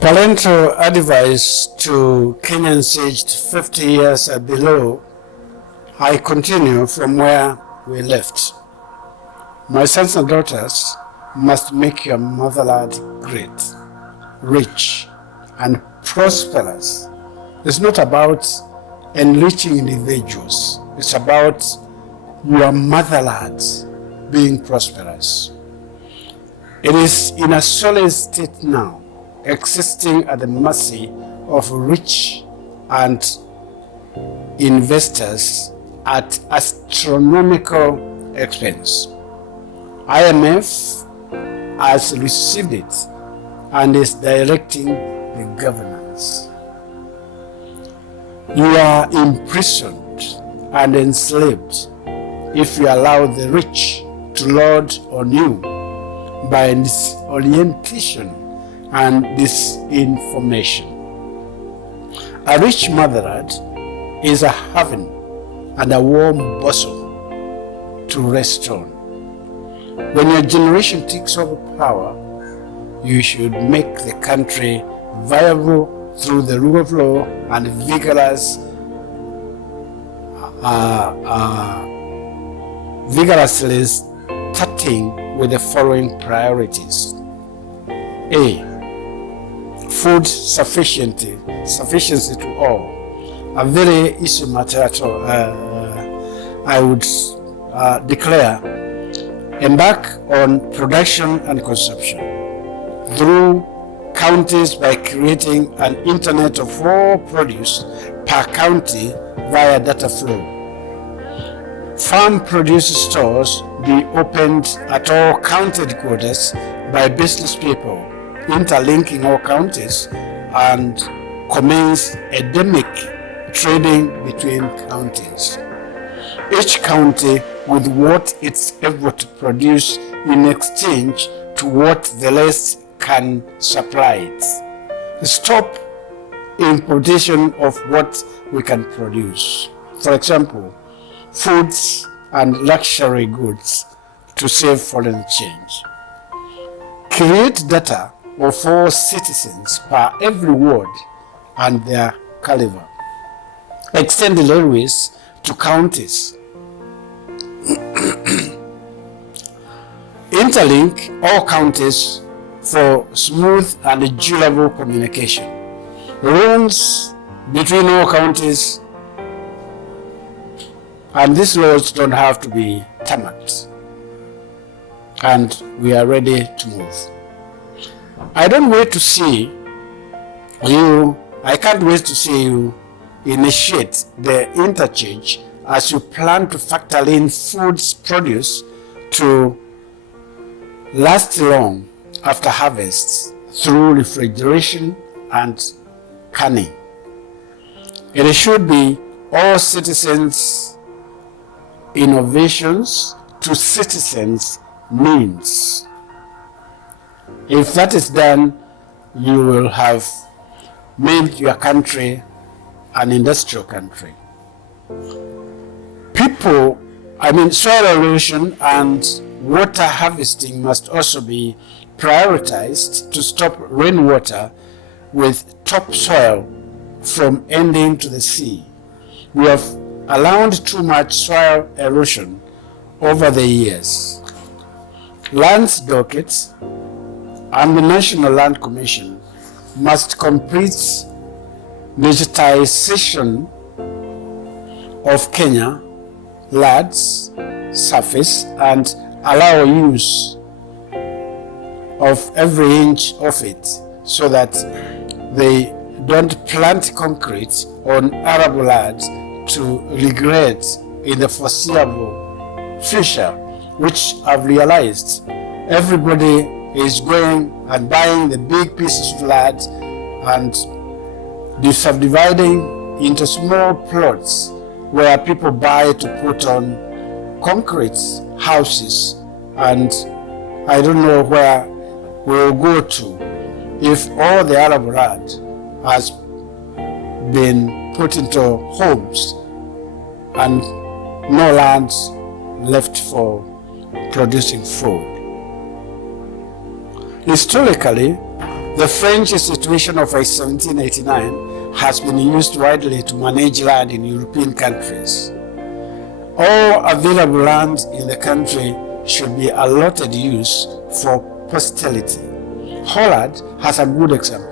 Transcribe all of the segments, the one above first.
Parental advice to Kenyans aged 50 years and below. I continue from where we left. My sons and daughters must make your motherland great, rich, and prosperous. It's not about enriching individuals. It's about your motherland being prosperous. It is in a solid state now, existing at the mercy of rich and investors at astronomical expense. IMF has received it and is directing the governance. You are imprisoned and enslaved if you allow the rich to lord on you by disorientation and disinformation. A rich motherland is a heaven and a warm bosom to rest on. When your generation takes over power, you should make the country viable through the rule of law and vigorously starting with the following priorities. A. Food sufficiency to all. A very issue matter I would declare. Embark on production and consumption through counties by creating an internet of all produce per county via data flow. Farm produce stores be opened at all county headquarters by business people, interlinking all counties, and commence endemic trading between counties. Each county with what it's able to produce in exchange to what the rest can supply it. Stop importation of what we can produce. For example, foods and luxury goods to save foreign exchange. Create data of all citizens per every ward and their caliber. Extend the railways to counties. Interlink all counties for smooth and durable communication. Roads between all counties, and these roads don't have to be tarmacked. And we are ready to move. I can't wait to see you initiate the interchange as you plan to factor in foods produce to last long after harvest through refrigeration and canning. It should be all citizens' innovations to citizens' needs. If that is done, you will have made your country an industrial country. Soil erosion and water harvesting must also be prioritized to stop rainwater with topsoil from ending to the sea. We have allowed too much soil erosion over the years. Land dockets and the National Land Commission must complete digitization of Kenya lands surface and allow use of every inch of it so that they don't plant concrete on arable land to regret in the foreseeable future, which I've realized everybody is going and buying the big pieces of land and subdividing into small plots where people buy to put on concrete houses, and I don't know where we'll go to if all the arable land has been put into homes and no land left for producing food. Historically, The French Institution of 1789 has been used widely to manage land in European countries. All available land in the country should be allotted use for posterity. Holland has a good example.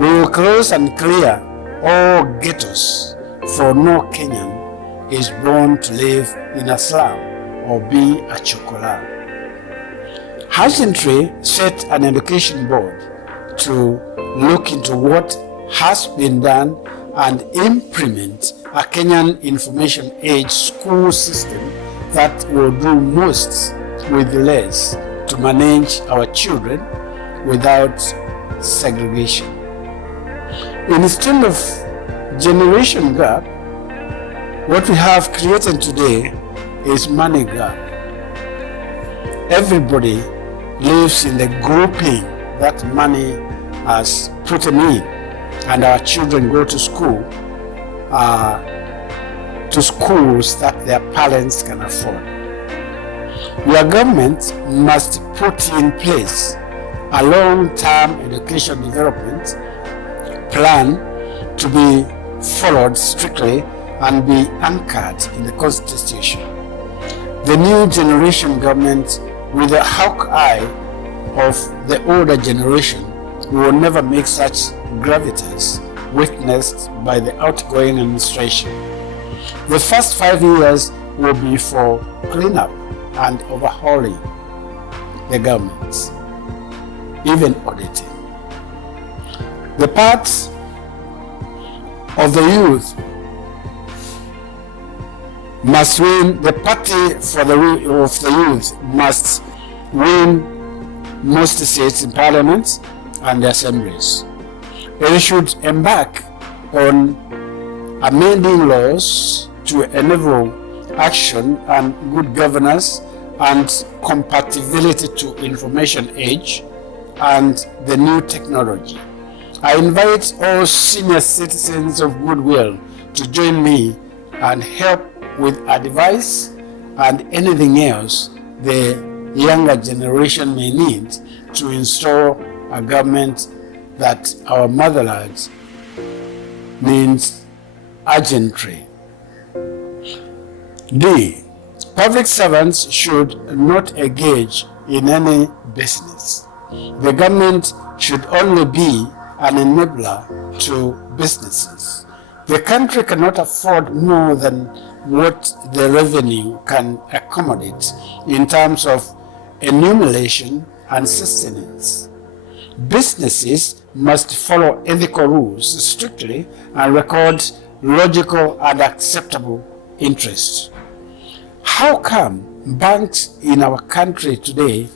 We will close and clear all ghettos, for no Kenyan is born to live in a slum or be a chocolate. Hasn't set an education board to look into what has been done and implement a Kenyan information age school system that will do most with less to manage our children without segregation? Instead of generation gap, what we have created today is money gap. Everybody lives in the grouping that money has put them in, and our children go to school, to schools that their parents can afford. Your government must put in place a long-term education development plan to be followed strictly and be anchored in the Constitution. The new generation government, with the hawk eye of the older generation, will never make such gravitas witnessed by the outgoing administration. The first 5 years will be for cleanup and overhauling the government, even auditing. The part of the youth must win. The party of the youth must win most seats in parliament and the assemblies. It should embark on amending laws to enable action and good governance and compatibility to information age and the new technology. I invite all senior citizens of goodwill to join me and help with advice and anything else the younger generation may need to install a government that our motherland needs urgently. D. Public servants should not engage in any business. The government should only be an enabler to businesses. The country cannot afford more than what the revenue can accommodate in terms of enumeration and sustenance. Businesses must follow ethical rules strictly and record logical and acceptable interests. How come banks in our country today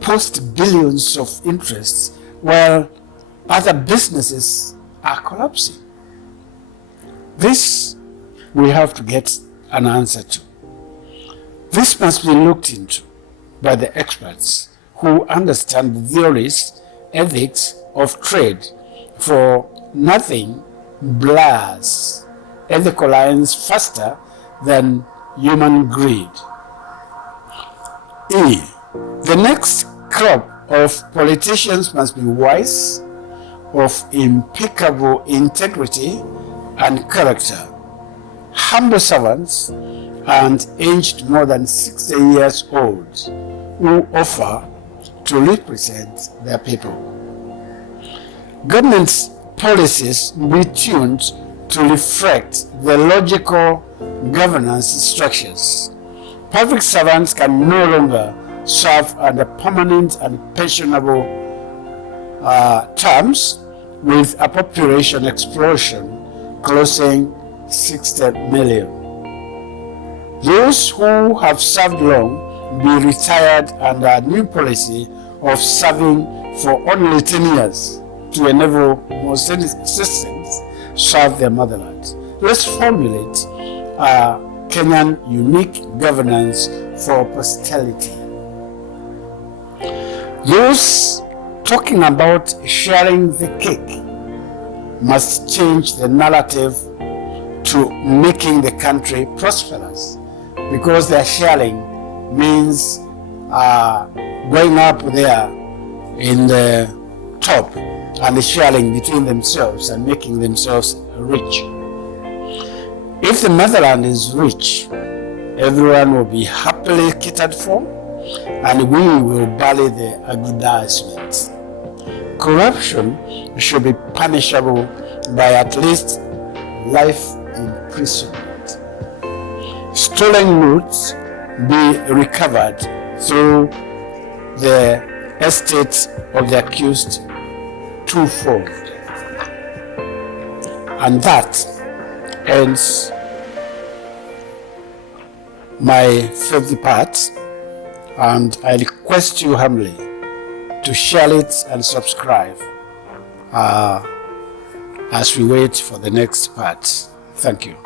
post billions of interests while other businesses are collapsing? This we have to get an answer to. This must be looked into by the experts who understand the theories, ethics of trade, for nothing blurs ethical lines faster than human greed. E. The next crop of politicians must be wise, of impeccable integrity and character, humble servants, and aged more than 60 years old, who offer to represent their people. Government policies be tuned to reflect the logical governance structures. Public servants can no longer serve under permanent and pensionable terms with a population explosion closing 60 million. Those who have served long be retired under a new policy of serving for only 10 years to enable more citizens serve their motherland. Let's formulate a Kenyan unique governance for posterity. Those talking about sharing the cake must change the narrative to making the country prosperous, because their sharing means going up there in the top top and sharing between themselves and making themselves rich. If the motherland is rich, everyone will be happily catered for, and we will barley the aggrandizement. Corruption should be punishable by at least life imprisonment. Stolen goods be recovered through the estate of the accused twofold. And that ends my fifth part, and I request you humbly to share it and subscribe as we wait for the next part. Thank you.